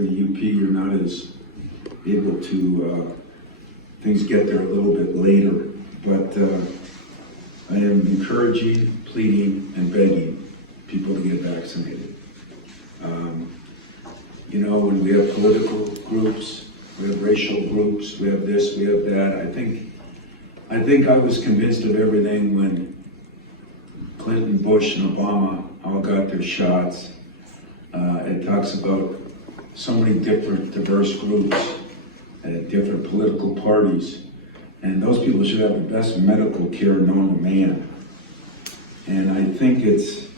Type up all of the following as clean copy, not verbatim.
the UP, you're not as able to, things get there a little bit later. But I am encouraging, pleading, and begging people to get vaccinated. You know, when we have political groups, we have racial groups, we have this, we have that. I think I was convinced of everything when Clinton, Bush, and Obama all got their shots. It talks about so many different diverse groups, different political parties, and those people should have the best medical care known to man. And I think it's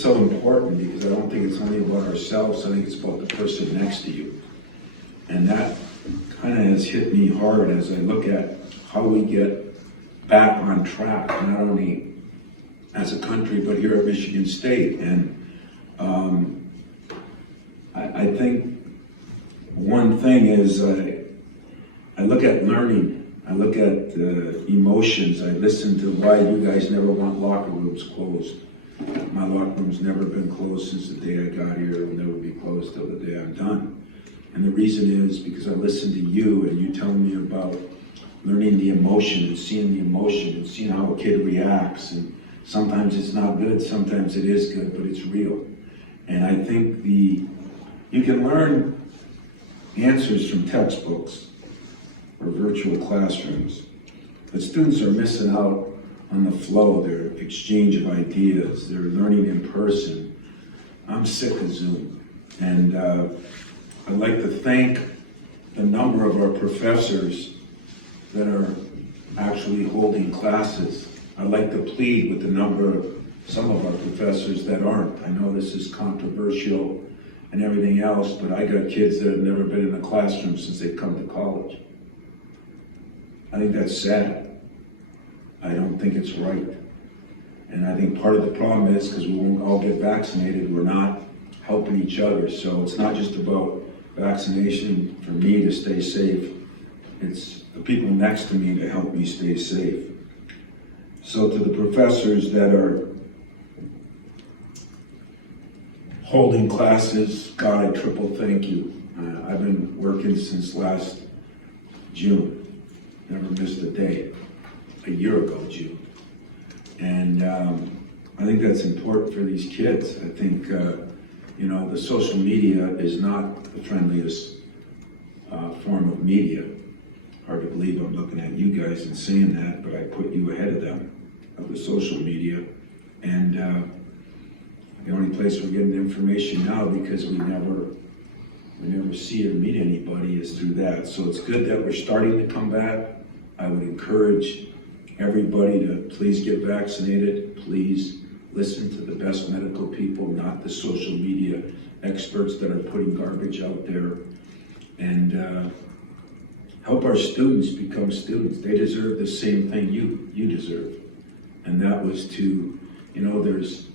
so important because I don't think it's only about ourselves, I think it's about the person next to you. And that kind of has hit me hard as I look at how we get back on track, not only as a country, but here at Michigan State. And I think one thing is I look at learning, I look at emotions, I listen to why you guys never want locker rooms closed. My locker room's never been closed since the day I got here. It'll never be closed till the day I'm done. And the reason is because I listen to you and you telling me about learning the emotion and seeing the emotion and seeing how a kid reacts. And sometimes it's not good, sometimes it is good, but it's real. And I think you can learn answers from textbooks or virtual classrooms, but students are missing out on the flow, their exchange of ideas, their learning in person. I'm sick of Zoom. And I'd like to thank the number of our professors that are actually holding classes. I'd like to plead with the number of some of our professors that aren't. I know this is controversial and everything else, but I got kids that have never been in a classroom since they've come to college. I think that's sad. I don't think it's right. And I think part of the problem is because we won't all get vaccinated, we're not helping each other. So it's not just about vaccination for me to stay safe. It's the people next to me to help me stay safe. So to the professors that are holding classes, God, I triple thank you. I've been working since last June, never missed a day, a year ago, June. And I think that's important for these kids. I think, you know, the social media is not the friendliest form of media. Hard to believe I'm looking at you guys and saying that, but I put you ahead of them, of the social media. And the only place we're getting information now, because we never see or meet anybody, is through that. So it's good that we're starting to come back. I would encourage everybody to please get vaccinated. Please listen to the best medical people, not the social media experts that are putting garbage out there. And help our students become students. They deserve the same thing you deserve. And that was to, you know, there's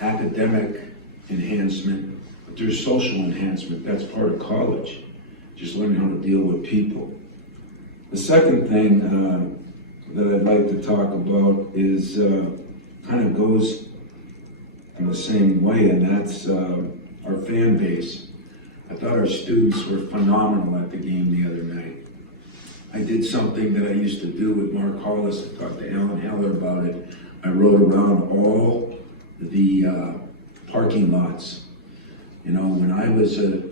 academic enhancement, but there's social enhancement. That's part of college. Just learning how to deal with people. The second thing that I'd like to talk about is kind of goes in the same way, and that's our fan base. I thought our students were phenomenal at the game the other night. I did something that I used to do with Mark Hollis. I talked to Alan Heller about it. I rode around all the parking lots. You know, when I was a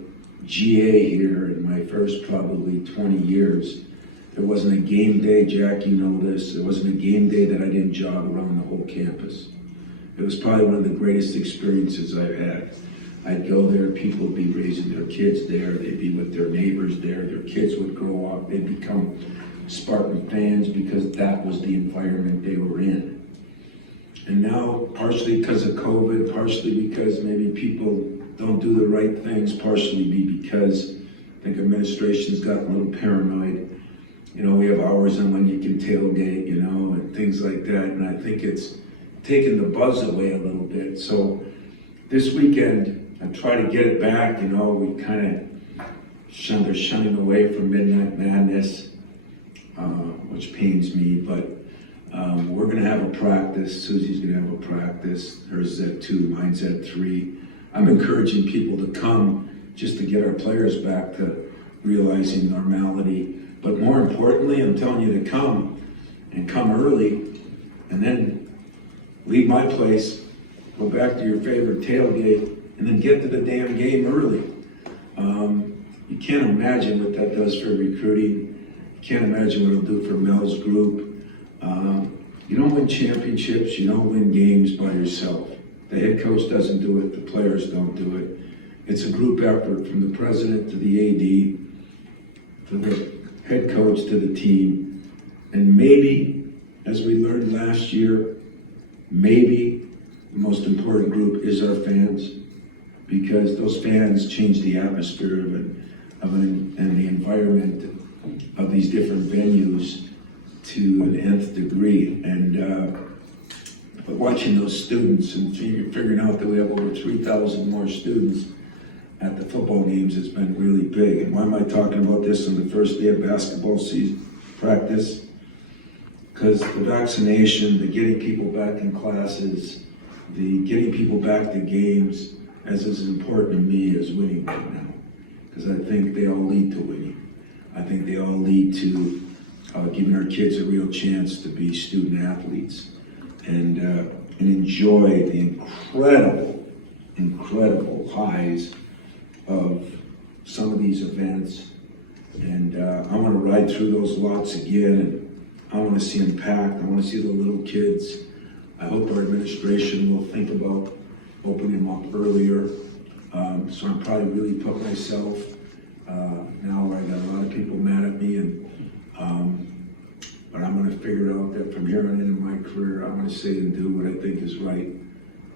GA here in my first probably 20 years, there wasn't a game day, Jack, you know this, there wasn't a game day that I didn't jog around the whole campus. It was probably one of the greatest experiences I've had. I'd go there, people would be raising their kids there, they'd be with their neighbors there, their kids would grow up, they'd become Spartan fans because that was the environment they were in. And now, partially because of COVID, partially because maybe people don't do the right things, partially because I think administration's gotten a little paranoid. You know, we have hours on when you can tailgate, you know, and things like that. And I think it's taken the buzz away a little bit. So this weekend, I try to get it back. You know, we kind of they're shunning away from Midnight Madness, which pains me. But we're going to have a practice. Susie's going to have a practice. Hers is at 2, mine's at 3. I'm encouraging people to come just to get our players back to realizing normality. But more importantly, I'm telling you to come and come early, and then leave my place, go back to your favorite tailgate, and then get to the damn game early. You can't imagine what that does for recruiting. You can't imagine what it'll do for Mel's group. You don't win championships, you don't win games by yourself. The head coach doesn't do it, the players don't do it. It's a group effort from the president to the AD, to the head coach to the team. And maybe, as we learned last year, maybe the most important group is our fans, because those fans change the atmosphere and the environment of these different venues to an nth degree. But watching those students and figuring out that we have over 3,000 more students at the football games has been really big. And why am I talking about this on the first day of basketball season practice? Because the vaccination, the getting people back in classes, the getting people back to games is as important to me as winning right now. Because I think they all lead to winning. I think they all lead to giving our kids a real chance to be student athletes and enjoy the incredible highs of some of these events. And I want to ride through those lots again, and I want to see them packed. I want to see the little kids. I hope our administration will think about opening them up earlier. So I'm probably really put myself now where I got a lot of people mad at me, but I'm going to figure out that from here on in my career, I'm going to say and do what I think is right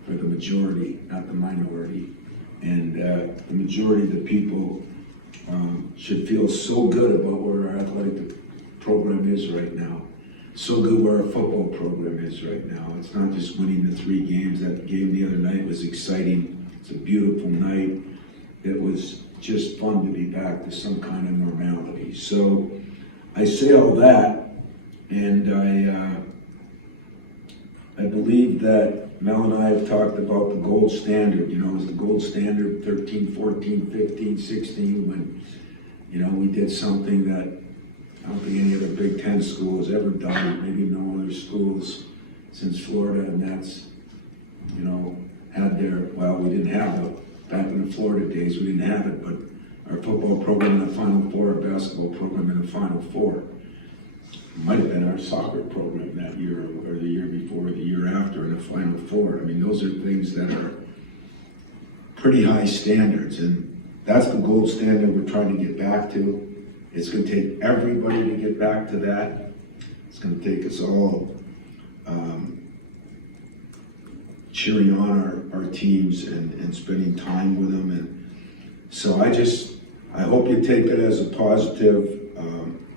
for the majority, not the minority. And the majority of the people should feel so good about where our athletic program is right now. So good where our football program is right now. It's not just winning the 3 games. That game the other night was exciting. It's a beautiful night. It was just fun to be back to some kind of normality. So I say all that, and I believe that Mel and I have talked about the gold standard. You know, is the gold standard 13, 14, 15, 16, when, you know, we did something that I don't think any other Big Ten school has ever done, maybe no other schools since Florida, and that's, you know, had their, well, we didn't have it. Back in the Florida days, we didn't have it, but our football program in the Final Four, our basketball program in the Final Four. It might have been our soccer program that year, or the year before, or the year after in the Final Four. I mean, those are things that are pretty high standards, and that's the gold standard we're trying to get back to. It's going to take everybody to get back to that. It's going to take us all cheering on our teams and spending time with them. And so I hope you take it as a positive.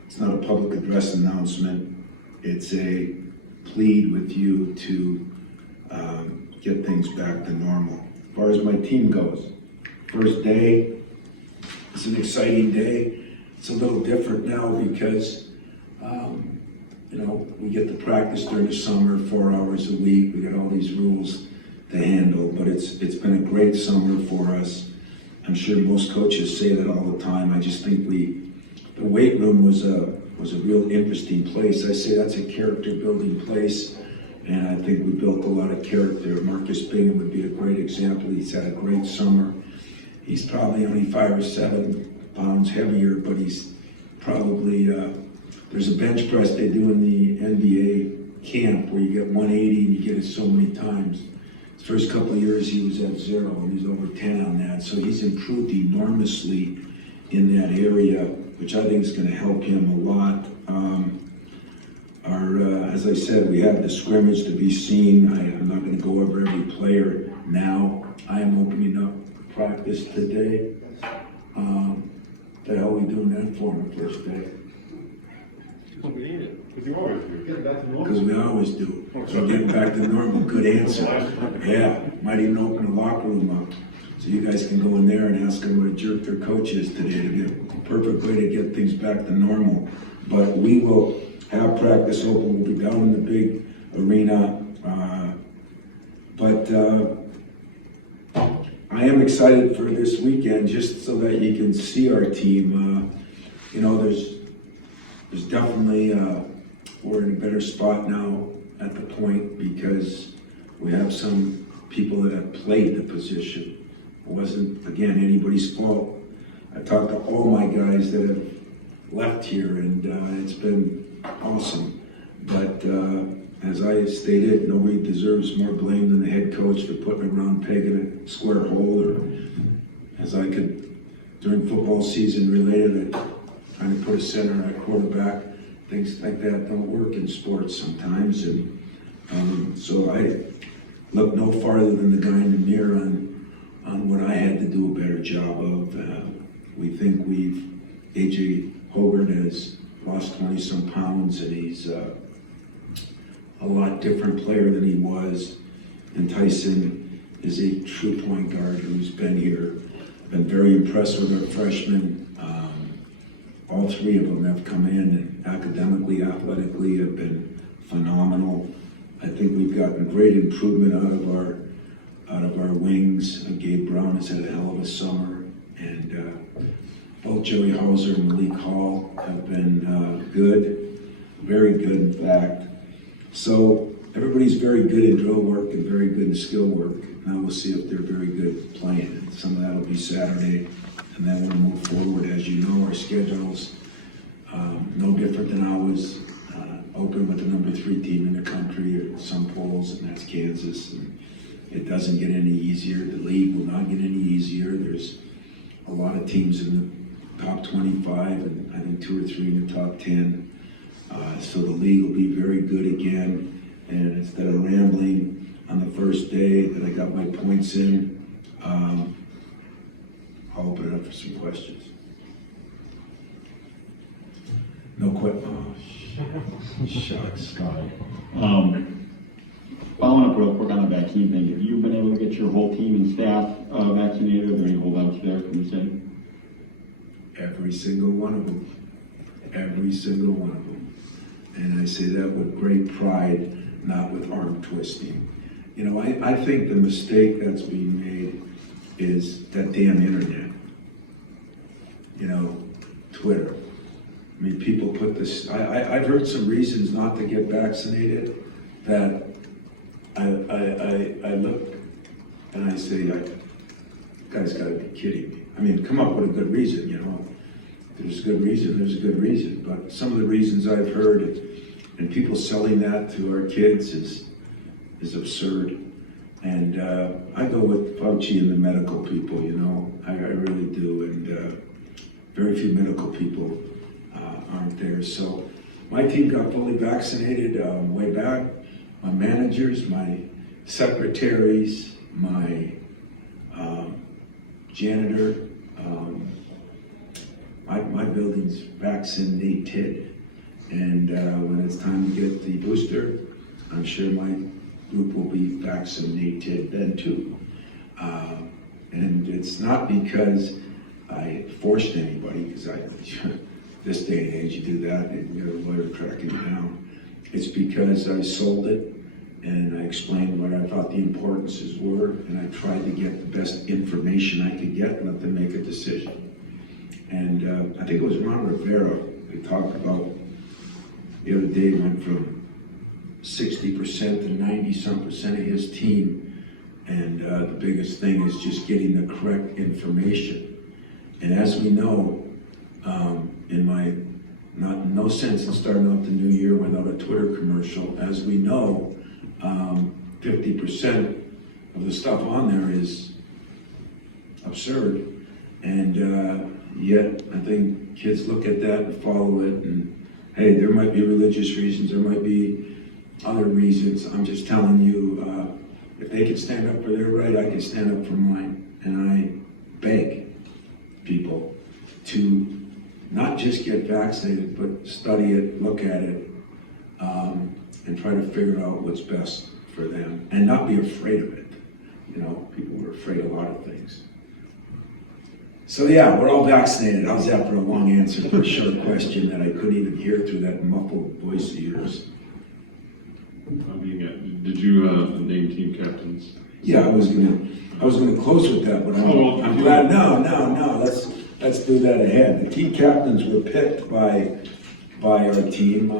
It's not a public address announcement. It's a plead with you to get things back to normal. As far as my team goes, first day, it's an exciting day. It's a little different now because, you know, we get to practice during the summer, 4 hours a week. We got all these rules to handle, but it's been a great summer for us. I'm sure most coaches say that all the time. I just think the weight room was a real interesting place. I say that's a character building place, and I think we built a lot of character. Marcus Bingham would be a great example. He's had a great summer. He's probably only 5 or 7 pounds heavier, but he's probably, there's a bench press they do in the NBA camp where you get 180 and you get it so many times. His first couple of years he was at 0 and he's over 10 on that. So he's improved enormously in that area, which I think is going to help him a lot. As I said, we have the scrimmage to be seen. I'm not going to go over every player now. I am opening up practice today. The hell are we doing that for on the first day? We need it, because you always do. Get back to normal. Because we always do. So getting back to normal, good answer. Yeah, might even open the locker room up. So you guys can go in there and ask them what a jerk their coach is today to get the perfect way to get things back to normal. But we will have practice open. We'll be down in the big arena. But I am excited for this weekend, just so that you can see our team. You know, there's definitely, we're in a better spot now at the point because we have some people that have played the position. It wasn't, again, anybody's fault. I talked to all my guys that have left here, and it's been awesome. But as I stated, nobody deserves more blame than the head coach for putting a round peg in a square hole, or as I could, during football season, related it, trying to put a center at quarterback. Things like that don't work in sports sometimes, and so I look no farther than the guy in the mirror on what I had to do a better job of. We think AJ Hogarth has lost 20-some pounds, and he's a lot different player than he was. And Tyson is a true point guard who's been here. I've been very impressed with our freshmen. All three of them have come in and academically, athletically have been phenomenal. I think we've gotten great improvement out of our wings. Gabe Brown has had a hell of a summer, and both Joey Hauser and Malik Hall have been good, very good in fact. So everybody's very good in drill work and very good in skill work. Now we'll see if they're very good playing. Some of that will be Saturday, and then we'll move forward. As you know, our schedule's no different than I was open with the number 3 team in the country at some polls, and that's Kansas. And it doesn't get any easier. The league will not get any easier. There's a lot of teams in the top 25, and I think 2 or 3 in the top 10. So the league will be very good again. And instead of rambling on the first day that I got my points in, I'll open it up for some questions. No questions. Oh, shucks. Following up real quick on the vaccine thing, have you been able to get your whole team and staff vaccinated? Are there any holdouts there from the state? Every single one of them. Every single one of them. And I say that with great pride, not with arm twisting. You know, I think the mistake that's being made is that damn internet. You know, Twitter. I mean, people put this, I've heard some reasons not to get vaccinated that I look and I say, you guys gotta be kidding me. I mean, come up with a good reason, you know. If there's a good reason, there's a good reason. But some of the reasons I've heard, and people selling that to our kids is absurd. And I go with Fauci and the medical people, you know. I really do. And very few medical people aren't there. So my team got fully vaccinated way back. My managers, my secretaries, my janitor, my building's vaccinated. And when it's time to get the booster, I'm sure my group will be vaccinated then too. And it's not because I forced anybody, because this day and age you do that and you get a lawyer tracking you down. It's because I sold it and I explained what I thought the importances were, and I tried to get the best information I could get and let them make a decision. And I think it was Ron Rivera who talked about the other day, went from 60% to 90-some% of his team. And the biggest thing is just getting the correct information. And as we know, no sense in starting out the new year without a Twitter commercial. As we know, 50% of the stuff on there is absurd. And yet, I think kids look at that and follow it. And hey, there might be religious reasons, there might be other reasons. I'm just telling you, if they can stand up for their right, I can stand up for mine. And I beg people to not just get vaccinated, but study it, look at it, and try to figure out what's best for them, and not be afraid of it. You know, people are afraid of a lot of things. So yeah, we're all vaccinated. How's that for a long answer for a short question that I couldn't even hear through that muffled voice of yours? Did you name team captains? Yeah, I was gonna close with that, but Oh, well, I'm glad, no, let's do that ahead. The team captains were picked by our team,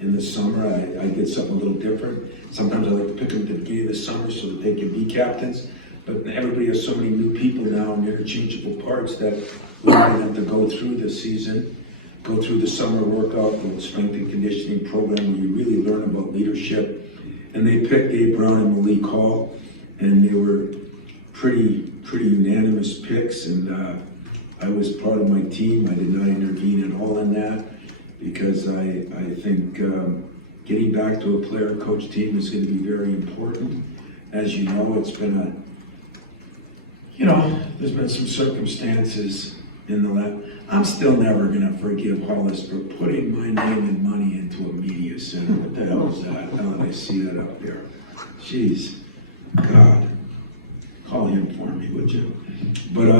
in the summer. I did something a little different. Sometimes I like to pick them at the beginning of the summer so that they can be captains, but everybody has so many new people now and interchangeable parts that we wanted them to go through the season, go through the summer workout, the strength and conditioning program where you really learn about leadership. And they picked Gabe Brown and Malik Hall, and they were pretty unanimous picks, and I was part of my team. I did not intervene at all in that because I think getting back to a player coach team is going to be very important. As you know, it's been there's been some circumstances in the last. I'm still never going to forgive Hollis for putting my name and money into a media center. What the hell is that? How did I see that up there? Jeez, God, call him for me, would you? But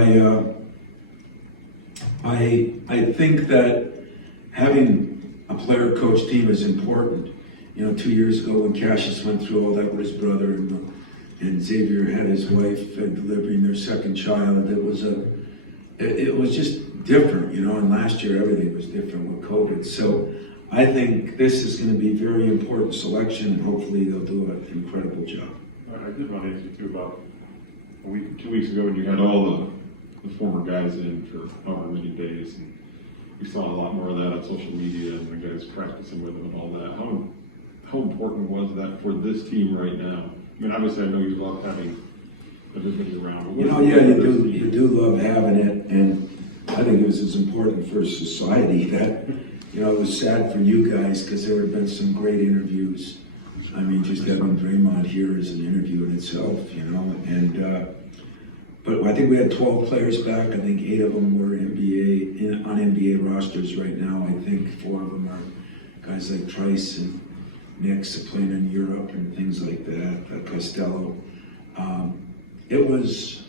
I think that having a player coach team is important. 2 years ago when Cassius went through all that with his brother and Xavier had his wife delivering their second child, it was just different, and last year everything was different with COVID. So I think this is going to be very important selection, and hopefully they'll do an incredible job. I did want to ask you too about 2 weeks ago when you had all the former guys in for however many days, and we saw a lot more of that on social media and the guys practicing with them and all that. How important was that for this team right now? I mean, obviously I know you love having everybody around. But You do love having it, and I think it was as important for society that, it was sad for you guys because there have been some great interviews. I mean, just having Draymond here is an interview in itself, but I think we had 12 players back. I think 8 of them were on NBA rosters right now. I think 4 of them are guys like Trice and Nix playing in Europe and things like that, Costello. It was,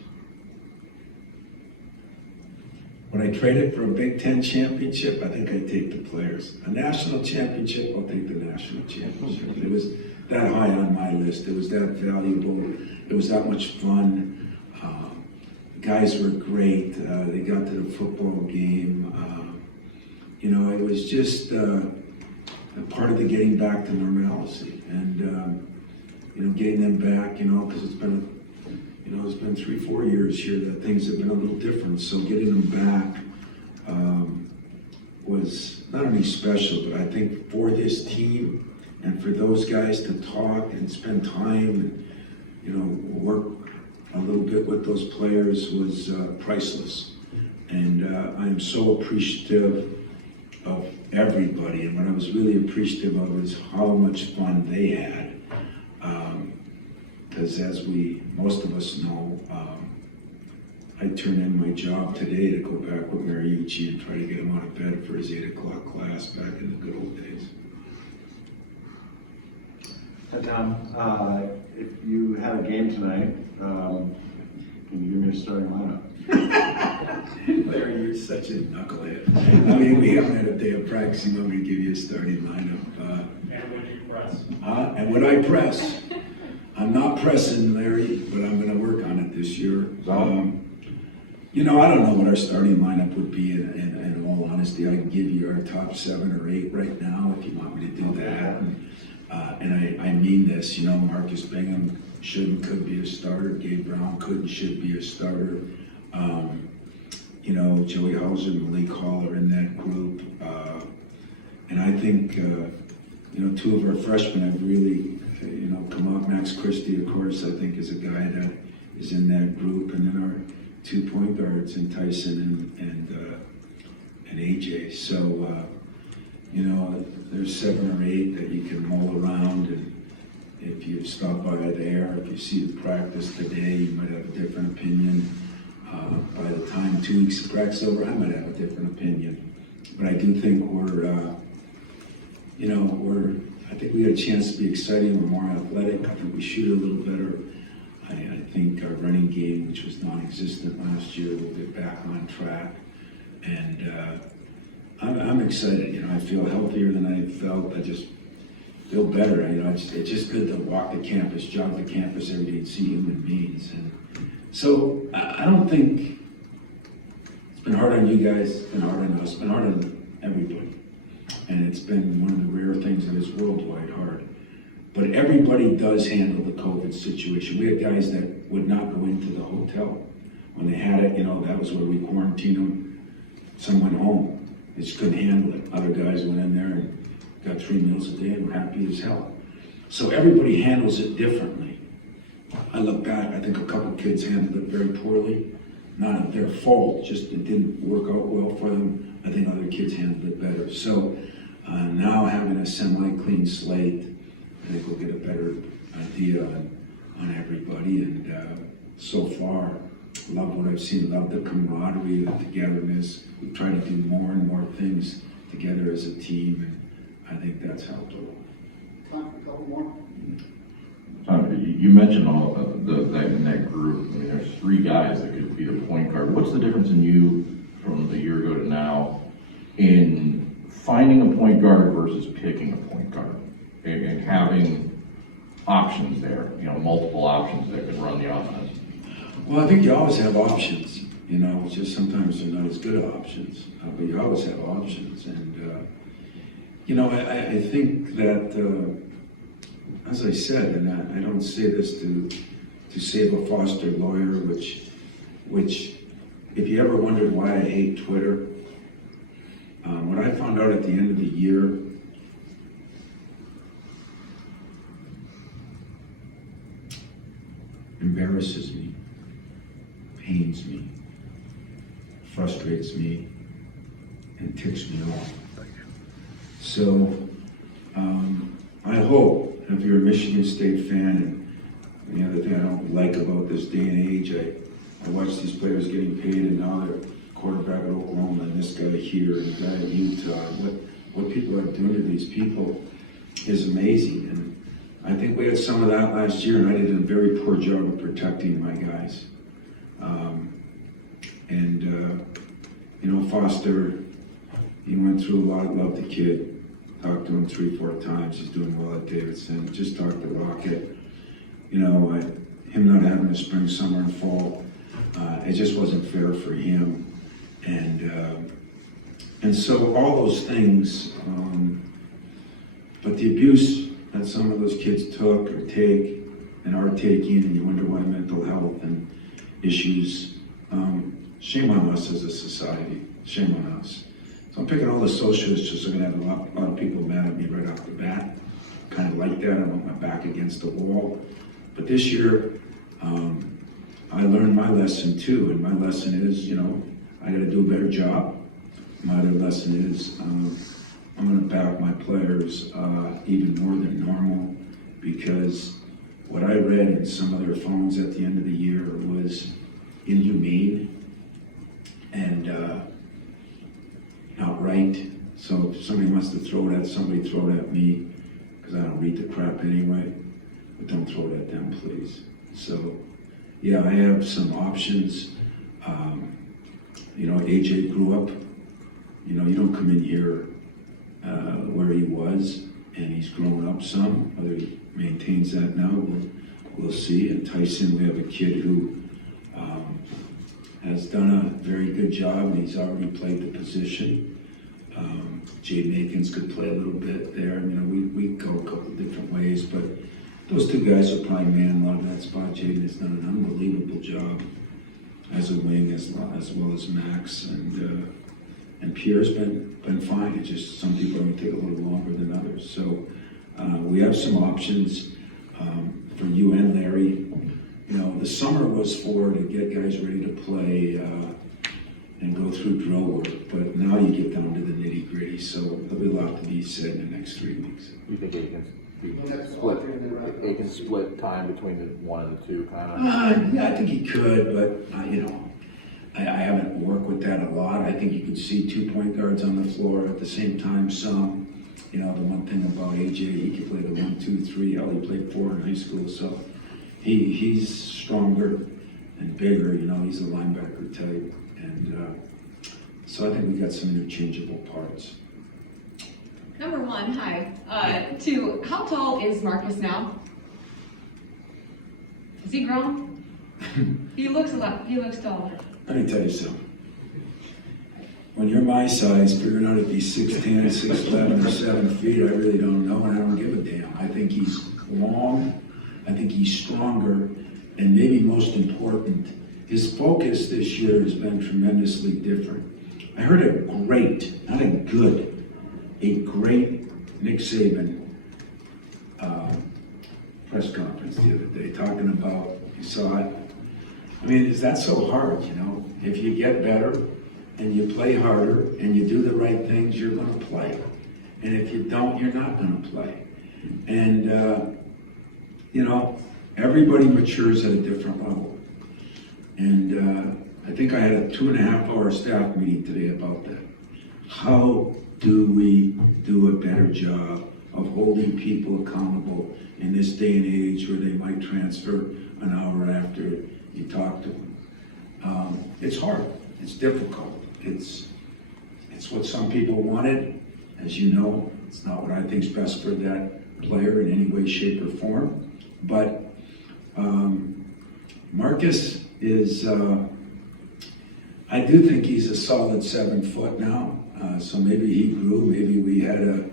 when I traded for a Big Ten championship, I think I'd take the players. A national championship, I'll take the national championship. It was that high on my list. It was that valuable. It was that much fun. The guys were great. They got to the football game. It was just a part of the getting back to normalcy. And, getting them back, because it's been 3-4 years here that things have been a little different. So getting them back was not only special, but I think for this team and for those guys to talk and spend time and, work a little bit with those players was priceless. And I'm so appreciative of everybody. And what I was really appreciative of is how much fun they had. Because as most of us know, I turned in my job today to go back with Mariucci and try to get him out of bed for his 8 o'clock class back in the good old days. Hey, Tom, if you had a game tonight, can you give me a starting lineup? Larry, you're such a knucklehead. I mean, we haven't had a day of practice. You want me to give you a starting lineup. And when you press. And when I press, I'm not pressing, Larry, but I'm going to work on it this year. I don't know what our starting lineup would be in all honesty. I can give you our top 7 or 8 right now if you want me to do that. And I mean this, Marcus Bingham should and could be a starter. Gabe Brown could and should be a starter. Joey Hauser and Malik Hall are in that group. And I think, 2 of our freshmen have really, come up. Max Christie, of course, I think is a guy that is in that group. And then our 2 point guards in Tyson and AJ. So, there's 7 or 8 that you can mull around, and if you stop by there, if you see the practice today, you might have a different opinion. By the time 2 weeks of practice over, I might have a different opinion. But I do think I think we had a chance to be exciting. We're more athletic. I think we shoot a little better. I think our running game, which was non-existent last year, will get back on track. And I'm excited. I feel healthier than I felt. feel better. You know, it's just good to walk the campus, jog the campus every day and see human beings. And so I don't think it's been hard on you guys, it's been hard on us, it's been hard on everybody. And it's been one of the rare things that is worldwide hard. But everybody does handle the COVID situation. We had guys that would not go into the hotel. When they had it, you know, that was where we quarantined them. Some went home. They just couldn't handle it. Other guys went in there and got 3 meals a day and were happy as hell. So everybody handles it differently. I look back, I think a couple kids handled it very poorly. Not their fault, just it didn't work out well for them. I think other kids handled it better. So now having a semi-clean slate, I think we'll get a better idea on everybody. And so far, love what I've seen, love the camaraderie, the togetherness. We try to do more and more things together as a team, and I think that's helped a lot. Time for a couple more. You mentioned all that in that group. I mean, there's 3 guys that could be the point guard. What's the difference in you from a year ago to now in finding a point guard versus picking a point guard and having options there? You know, multiple options that could run the offense. Well, I think you always have options. You know, it's just sometimes they're not as good options, but you always have options. And you know, I think that. As I said, and I don't say this to save a Foster lawyer, which if you ever wondered why I hate Twitter, what I found out at the end of the year, embarrasses me, pains me, frustrates me, and ticks me off. So I hope, if you're a Michigan State fan, and the other thing I don't like about this day and age, I watch these players getting paid, and now they're quarterback at Oklahoma, and this guy here, and the guy at Utah. What people are doing to these people is amazing, and I think we had some of that last year, and I did a very poor job of protecting my guys. You know, Foster, he went through a lot. Loved the kid. Talked to him 3-4 times. He's doing well at Davidson. Just talked to Rocket. You know, him not having a spring, summer, and fall, it just wasn't fair for him. And so all those things, but the abuse that some of those kids took or take and are taking, and you wonder why mental health and issues, shame on us as a society. Shame on us. So I'm picking all the socialists just so I'm going to have a lot of people mad at me right off the bat. Kind of like that. I want my back against the wall. But this year, I learned my lesson too. And my lesson is, you know, I got to do a better job. My other lesson is I'm going to back my players even more than normal, because what I read in some of their phones at the end of the year was inhumane and not right. So if somebody wants to throw it at somebody, throw it at me, because I don't read the crap anyway. But don't throw it at them, please. So yeah, I have some options. You know, AJ grew up. You know, you don't come in here where he was, and he's grown up some. Whether he maintains that now, we'll see. And Tyson, we have a kid who has done a very good job, and he's already played the position. Jay Makins could play a little bit there. You know, we go a couple different ways, but those 2 guys are probably man love that spot. Jaden has done an unbelievable job as a wing, as well as Max, and Pierre's been fine. It's just some people are going to take a little longer than others. So we have some options for you and Larry. You know, the summer was to get guys ready to play and go through drill work, but now you get down to the nitty gritty. So there'll be a lot to be said in the next 3 weeks. You think he can split time between the 1 and the 2, kind of? Yeah, I think he could, but you know, I haven't worked with that a lot. I think you could see 2 point guards on the floor at the same time. Some, you know, the one thing about AJ, he could play the 1, 2, 3. Hell, he played 4 in high school, so he's stronger and bigger. You know, he's a linebacker type, and so I think we got some interchangeable parts. Number one, hi. Two, how tall is Marcus now? Has he grown? He looks taller. Let me tell you something. When you're my size, figuring out if he's 6'10", 6'11", or 7 feet, I really don't know, and I don't give a damn. I think he's long, I think he's stronger, and maybe most important, his focus this year has been tremendously different. I heard a great, not a good, a great Nick Saban press conference the other day, talking about, you saw it. I mean, is that so hard, you know? If you get better and you play harder and you do the right things, you're gonna play. And if you don't, you're not gonna play. And, you know, everybody matures at a different level. And I think I had a 2.5-hour staff meeting today about that. How do we do a better job of holding people accountable in this day and age where they might transfer an hour after you talk to them? It's hard, it's difficult, it's what some people wanted. As you know, it's not what I think is best for that player in any way, shape, or form. But Marcus is, I do think he's a solid 7 foot now. So maybe he grew, maybe we had a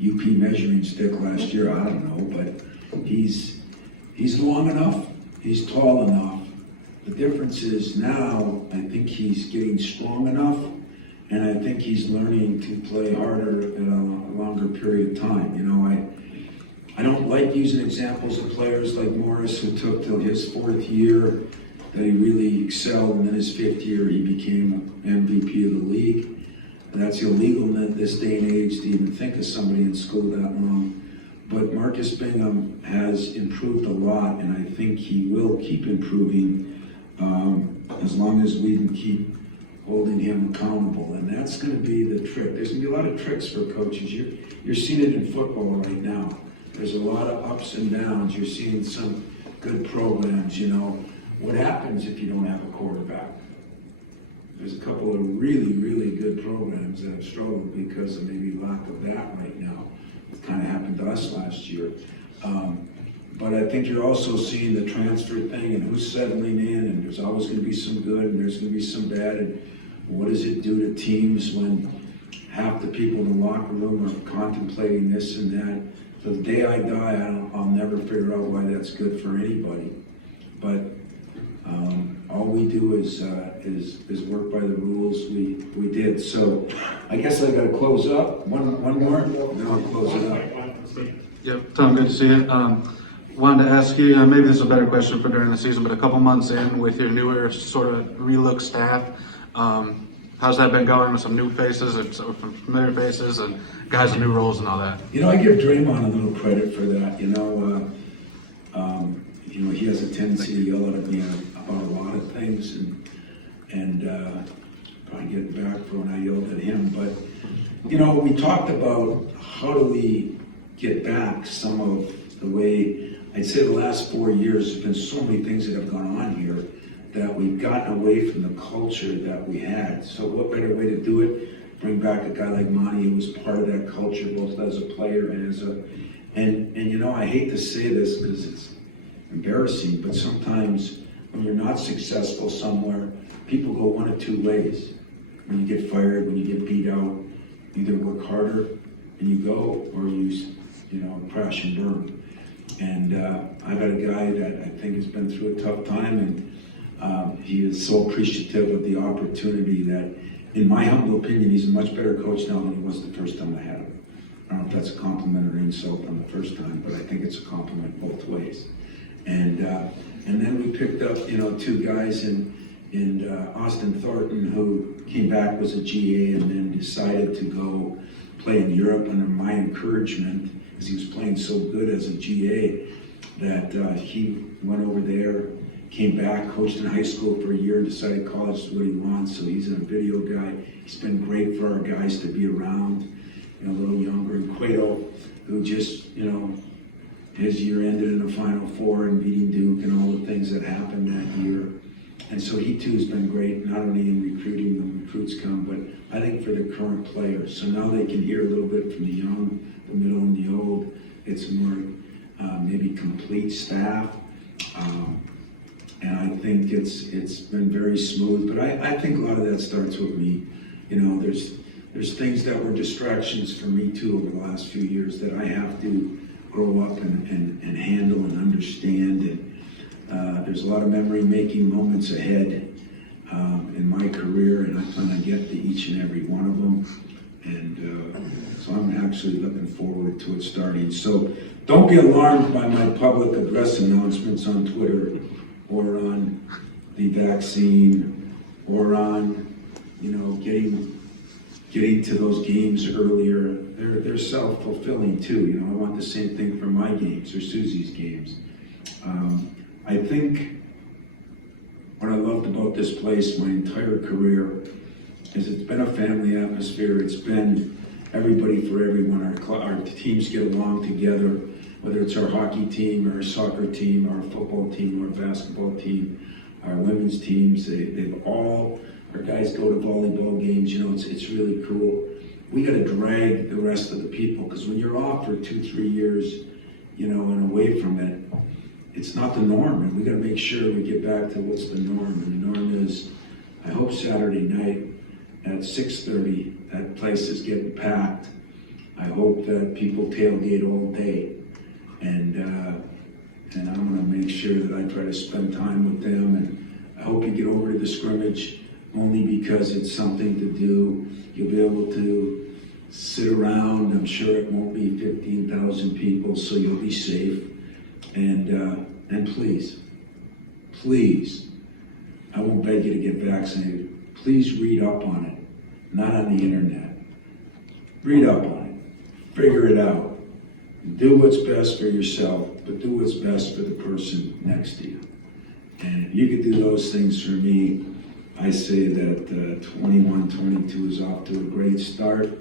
UP measuring stick last year, I don't know, but he's long enough, he's tall enough. The difference is now, I think he's getting strong enough, and I think he's learning to play harder in a longer period of time. You know, I don't like using examples of players like Morris, who took till his 4th year that he really excelled, and then his 5th year he became MVP of the league. And that's illegal in this day and age to even think of somebody in school that long. But Marcus Bingham has improved a lot, and I think he will keep improving as long as we can keep holding him accountable. And that's going to be the trick. There's going to be a lot of tricks for coaches. You're seeing it in football right now. There's a lot of ups and downs. You're seeing some good programs, you know. What happens if you don't have a quarterback? There's a couple of really, really good programs that have struggled because of maybe lack of that right now. It kind of happened to us last year. But I think you're also seeing the transfer thing and who's settling in, and there's always going to be some good and there's going to be some bad. And what does it do to teams when half the people in the locker room are contemplating this and that? So the day I die, I'll never figure out why that's good for anybody. But all we do is work by the rules we did. So I guess I got to close up. One more, and then I'll close it up. Yep, Tom, good to see you. Wanted to ask you, maybe this is a better question for during the season, but a couple months in with your newer sort of relook staff, how's that been going with some new faces and some familiar faces and guys in new roles and all that? You know, I give Draymond a little credit for that. You know, he has a tendency to yell at me about a lot of things, and probably getting back for when I yelled at him. But you know, we talked about how do we get back some of the way. I'd say the last 4 years, there's been so many things that have gone on here that we've gotten away from the culture that we had. So what better way to do it? Bring back a guy like Monty, who was part of that culture, both as a player and as a, and you know, I hate to say this because it's embarrassing, but sometimes when you're not successful somewhere, people go one of two ways. When you get fired, when you get beat out, you either work harder and you go, or you know, crash and burn. And I got a guy that I think has been through a tough time, and he is so appreciative of the opportunity that, in my humble opinion, he's a much better coach now than he was the first time I had him. I don't know if that's a compliment or insult on the first time, but I think it's a compliment both ways. And then we picked up, you know, 2 guys in Austin Thornton, who came back, was a GA, and then decided to go play in Europe under my encouragement, because he was playing so good as a GA, that he went over there, came back, coached in high school for a year, decided college is what he wants, so he's a video guy. He's been great for our guys to be around, you know, a little younger. And Cueto, who just, you know, his year ended in the Final Four and beating Duke and all the things that happened that year. And so he too has been great, not only in recruiting, the recruits come, but I think for the current players. So now they can hear a little bit from the young, the middle, and the old. It's a more maybe complete staff. And I think it's been very smooth, but I think a lot of that starts with me. You know, there's things that were distractions for me too over the last few years that I have to grow up and handle and understand. And there's a lot of memory-making moments ahead in my career, and I plan to get to each and every one of them. And so I'm actually looking forward to it starting. So don't be alarmed by my public address announcements on Twitter or on the vaccine or on, you know, getting to those games earlier. They're self-fulfilling too. You know, I want the same thing for my games or Susie's games. I think what I loved about this place my entire career is it's been a family atmosphere. It's been everybody for everyone. Our teams get along together, whether it's our hockey team, our soccer team, our football team, our basketball team, our women's teams. They've all, our guys go to volleyball games. You know, it's really cool. We got to drag the rest of the people, because when you're off for 2-3 years, you know, and away from it, it's not the norm, and we got to make sure we get back to what's the norm. And the norm is, I hope Saturday night at 6:30, that place is getting packed. I hope that people tailgate all day, and I'm going to make sure that I try to spend time with them. And I hope you get over to the scrimmage, only because it's something to do. You'll be able to sit around. I'm sure it won't be 15,000 people, so you'll be safe. And please, I won't beg you to get vaccinated. Please read up on it, not on the internet. Read up on it, figure it out. Do what's best for yourself, but do what's best for the person next to you. And if you could do those things for me, I say that 21-22 is off to a great start.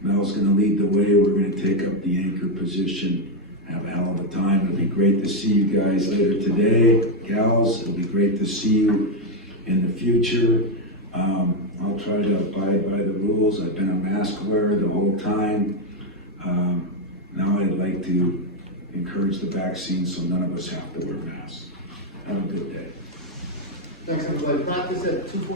Mel's going to lead the way. We're going to take up the anchor position. Have a hell of a time. It'll be great to see you guys later today. Gals, it'll be great to see you in the future. I'll try to abide by the rules. I've been a mask wearer the whole time. Now I'd like to encourage the vaccine so none of us have to wear masks. Have a good day. Thanks, everybody. Practice at 2:40.